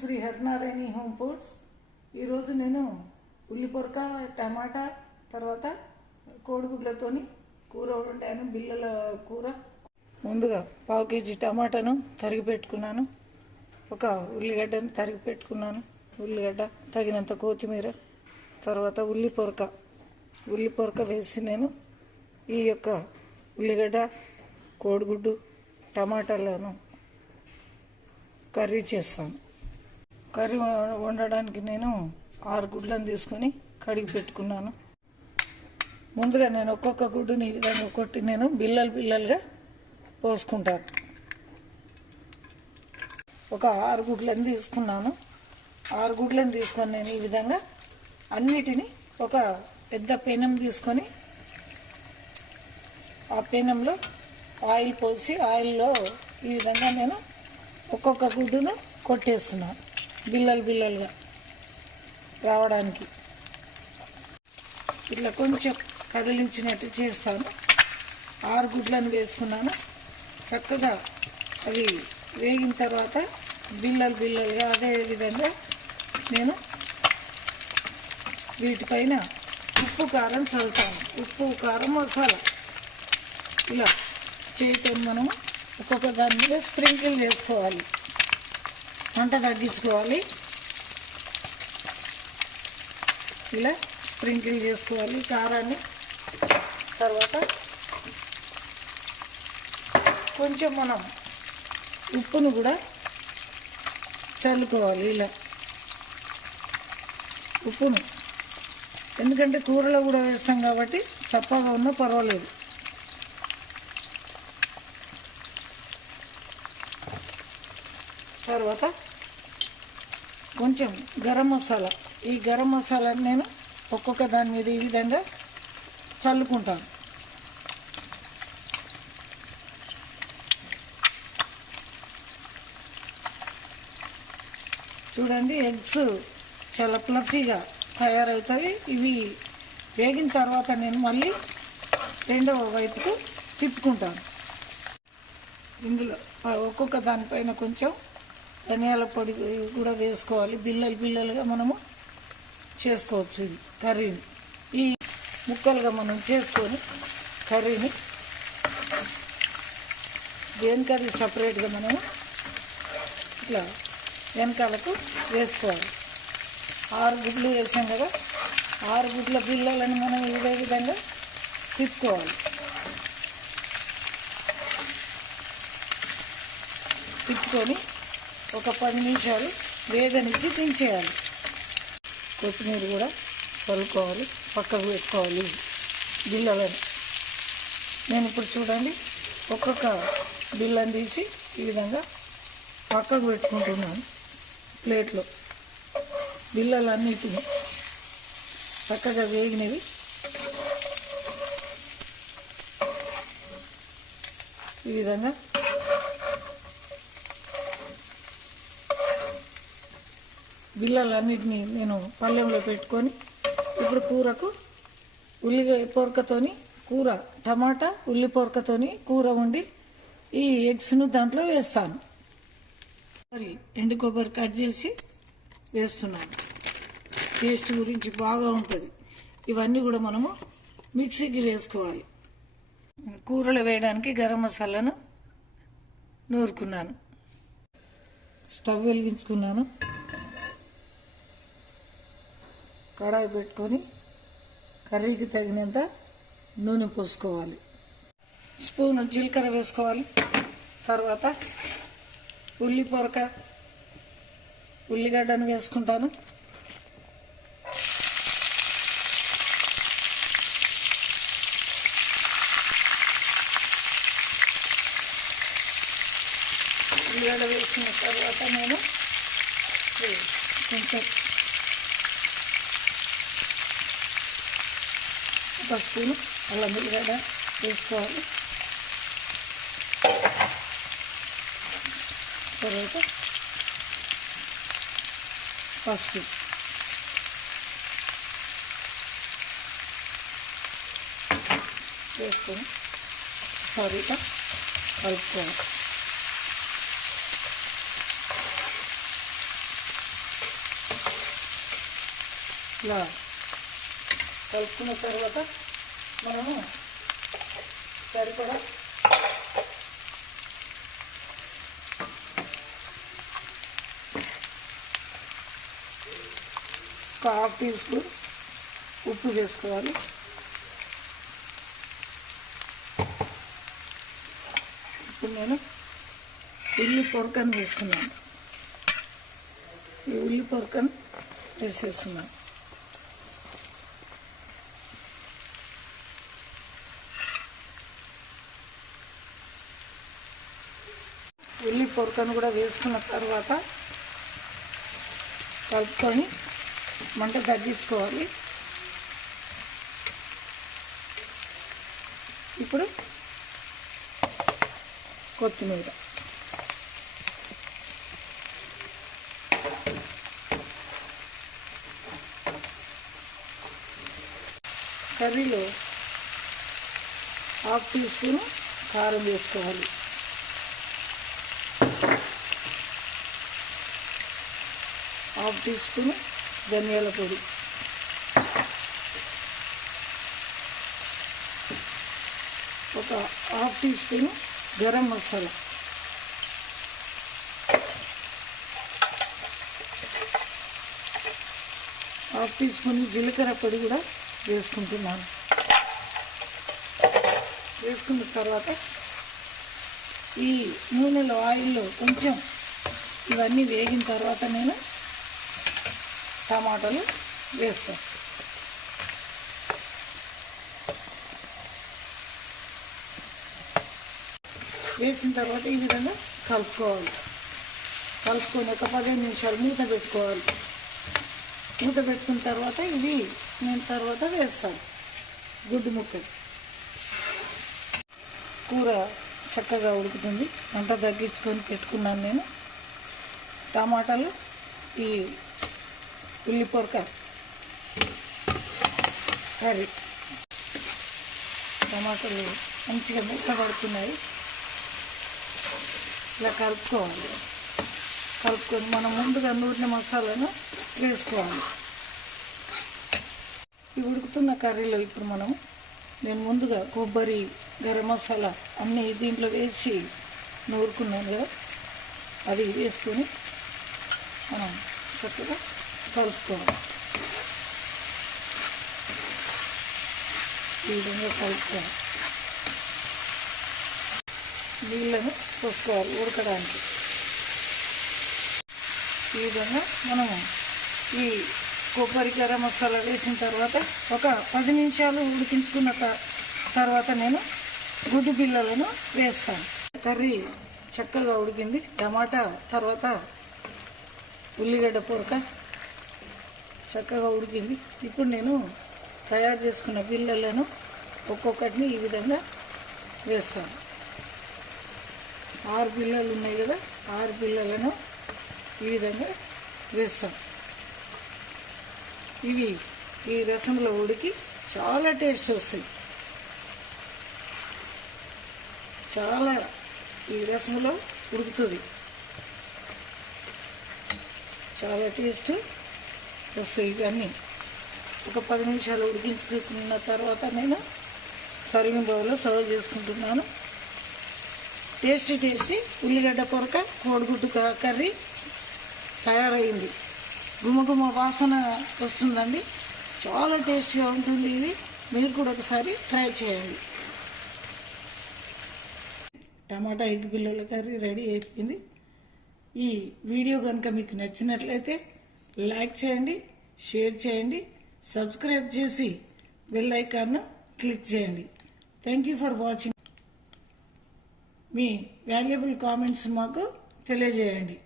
Shri Harinarayani home foods. ఈరోజు నేను ఉల్లిపొరక టమాటా తర్వాత కోడిగుడ్లతోని కూర వండాను బిల్లల కూర. ముందుగా పావు కేజీ టమాటాను తరిగి పెట్టుకున్నాను ఒక ఉల్లిగడ్డను తరిగి పెట్టుకున్నాను ఉల్లిగడ్డ తగినంత కొత్తిమీర తర్వాత ఉల్లి పొరక. ఉల్లి పొరక వేసి నేను ఈ యొక్క ఉల్లిగడ్డ కోడిగుడ్డు టమాటాలను కర్రీ చేస్తాను. కర్రీ వండడానికి నేను ఆరు గుడ్లను తీసుకొని కడిగి పెట్టుకున్నాను. ముందుగా నేను ఒక్కొక్క గుడ్డుని ఈ విధంగా కొట్టి నేను బిల్లలు బిల్లలుగా పోసుకుంటాను. ఒక ఆరు గుడ్లను తీసుకున్నాను. ఆరు గుడ్లను తీసుకొని నేను ఈ విధంగా అన్నిటిని ఒక పెద్ద పెనం తీసుకొని ఆ పెనంలో ఆయిల్ పోసి ఆయిల్లో ఈ విధంగా నేను ఒక్కొక్క గుడ్డును కొట్టేస్తున్నాను. బిల్లలు బిల్లలుగా రావడానికి. ఇట్లా కొంచెం కదిలించినట్టు చేస్తాను. ఆరు గుడ్లను వేసుకున్నాను. చక్కగా అవి వేగిన తర్వాత బిల్లలు బిల్లలుగా అదే విధంగా నేను వీటిపైన ఉప్పు కారం చల్లుతాను. ఉప్పు కారం మసాలా. ఇలా చేయటం మనము ఒక్కొక్క దాని మీద స్ప్రింకిల్ చేసుకోవాలి. మంట తగ్గించుకోవాలి. ఇలా స్ప్రింకిల్ చేసుకోవాలి కారాన్ని. తర్వాత కొంచెం మనం ఉప్పును కూడా చల్లుకోవాలి ఇలా. ఉప్పును. ఎందుకంటే కూరలో కూడా వేస్తాం కాబట్టి చప్పగా ఉన్నా పర్వాలేదు. తర్వాత కొంచెం గరం మసాలా. ఈ గరం మసాలా నేను ఒక్కొక్క దాని మీద ఈ విధంగా చల్లుకుంటాను. చూడండి ఎగ్స్ చాలా ఫ్లఫీగా తయారవుతాయి. ఇవి వేగిన తర్వాత నేను మళ్ళీ రెండవ వైపుకు తిప్పుకుంటాను. ఇందులో ఒక్కొక్క దానిపైన కొంచెం ధనియాల పొడి కూడా వేసుకోవాలి. బిల్లలు బిల్లలుగా మనము చేసుకోవచ్చు ఇది కర్రీని. ఈ ముక్కలుగా మనం చేసుకొని కర్రీని దేనికది సపరేట్గా మనము ఇట్లా వెనకాలకు వేసుకోవాలి. ఆరు గుడ్లు వేసాం కదా ఆరు గుడ్ల బిల్లలను మనం ఇదే విధంగా తిప్పుకోవాలి. తిప్పుకొని ఒక పది నిమిషాలు వేగనిచ్చి దించేయాలి. కొత్తిమీర కూడా చల్లుకోవాలి పక్కకు పెట్టుకోవాలి. బిళ్ళలను. నేను ఇప్పుడు చూడండి ఒక్కొక్క బిల్లని తీసి ఈ విధంగా పక్కకు పెట్టుకుంటున్నాను ప్లేట్లో. బిల్లలన్నిటిని చక్కగా వేగినవి. ఈ విధంగా బిళ్ళలన్నిటిని నేను పళ్ళెంలో పెట్టుకొని ఇప్పుడు కూరకు ఉల్లి పొరకతోని కూర టమాటా ఉల్లి పొరకతోని కూర వండి ఈ ఎగ్స్ను దాంట్లో వేస్తాను. మరి ఎండు కొబ్బరి కట్ చేసి వేస్తున్నాను. టేస్ట్ గురించి బాగా ఉంటుంది. ఇవన్నీ కూడా మనము మిక్సీకి వేసుకోవాలి. కూరలు వేయడానికి గరం మసాలాను నూరుకున్నాను. స్టవ్ వెలిగించుకున్నాను. కడాయి పెట్టుకొని కర్రీకి తగినంత నూనె పోసుకోవాలి. స్పూన్ జీలకర్ర వేసుకోవాలి. తర్వాత ఉల్లి పొరక ఉల్లిగడ్డను వేసుకుంటాను. ఉల్లిగడ్డ వేసుకున్న తర్వాత నేను కొంచెం పసుపును స్పూను అల్లం ఉల్లిగడ్డ వేసుకోవాలి తర్వాత పసుపు వేసుకొని సరిగా కలుపుకోవాలి ఇలా కలుపుకున్న తర్వాత మనము సరిపడా ఒక హాఫ్ టీ స్పూన్ ఉప్పు వేసుకోవాలి. ఇప్పుడు నేను ఉల్లి పొరకను వేస్తున్నాను. ఈ ఉల్లి పొరకను వేసేస్తున్నాను. ఉల్లి పొరకను కూడా వేసుకున్న తర్వాత కలుపుకొని మంట తగ్గించుకోవాలి. ఇప్పుడు కొత్తిమీర. కర్రీలో హాఫ్ టీ స్పూన్ కారం వేసుకోవాలి. హాఫ్ టీ స్పూన్ ధనియాల పొడి. ఒక half teaspoon garam masala. Half teaspoon జీలకర్ర పొడి కూడా వేసుకుంటున్నాను. వేసుకున్న తర్వాత ఈ నూనెలో ఆయిల్లో కొంచెం ఇవన్నీ వేగిన తర్వాత నేను టమాటాలు వేస్తాను వేసిన తర్వాత ఈ విధంగా కలుపుకోవాలి. కలుపుకొని ఒక పదిహేను నిమిషాలు మూత పెట్టుకోవాలి. మూత పెట్టుకున్న తర్వాత ఇది నేను తర్వాత వేస్తాను గుడ్డు ముక్కలు కూర చక్కగా ఉడుకుతుంది. వంట తగ్గించుకొని పెట్టుకున్నాను నేను. టమాటాలు ఈ ఉల్లి పొరక కర్రీ టమాటాలు మంచిగా మెత్తబడుతున్నాయి ఇలా కలుపుకోవాలి కలుపుకొని మనం ముందుగా నూరిన మసాలాను వేసుకోవాలి ఈ ఉడుకుతున్న కర్రీలో ఇప్పుడు మనం నేను ముందుగా కొబ్బరి గరం మసాలా అన్నీ దీంట్లో వేసి నూరుకున్నాను కదా అది వేసుకొని మనం చక్కగా కలుపుకోవాలి. ఈ విధంగా కలుపుకోవాలి. నీళ్ళను పోసుకోవాలి ఉడకడానికి. ఈ విధంగా మనం ఈ కొబ్బరి గరం మసాలా వేసిన తర్వాత ఒక పది నిమిషాలు ఉడికించుకున్న త- తర్వాత నేను గుడ్డు బిళ్ళలను వేస్తాను. కర్రీ చక్కగా ఉడికింది. టమాటా తర్వాత ఉల్లిగడ్డ పొరక చక్కగా ఉడికింది. ఇప్పుడు నేను తయారు చేసుకున్న బిళ్ళలను ఒక్కొక్కటిని ఈ విధంగా వేస్తాను. ఆరు పిల్లలు ఉన్నాయి కదా ఆరు పిల్లలను ఈ విధంగా వేస్తాం ఇవి ఈ రసంలో ఉడికి చాలా టేస్ట్ వస్తాయి. చాలా ఈ రసంలో ఉడుకుతుంది. చాలా టేస్ట్ వస్తాయి ఇవన్నీ ఒక పది నిమిషాలు ఉడికించుకున్న తర్వాత నేను సర్వింగ్ బౌల్లో సర్వ్ చేసుకుంటున్నాను. టేస్టీ టేస్టీ ఉల్లిగడ్డ పొరక కోడిగుడ్డు కర్రీ తయారైంది. గుమగుమ వాసన వస్తుందండి. చాలా టేస్టీగా ఉంటుంది ఇది. మీరు కూడా ఒకసారి ట్రై చేయండి. టమాటా ఎగ్ పిల్లల కర్రీ రెడీ అయిపోయింది. ఈ వీడియో కనుక మీకు నచ్చినట్లయితే లైక్ చేయండి షేర్ చేయండి సబ్స్క్రైబ్ చేసి బెల్ ఐకాన్ను క్లిక్ చేయండి. థ్యాంక్ యూ ఫర్ వాచింగ్ మీ వాల్యుబుల్ కామెంట్స్ మాకు తెలియజేయండి.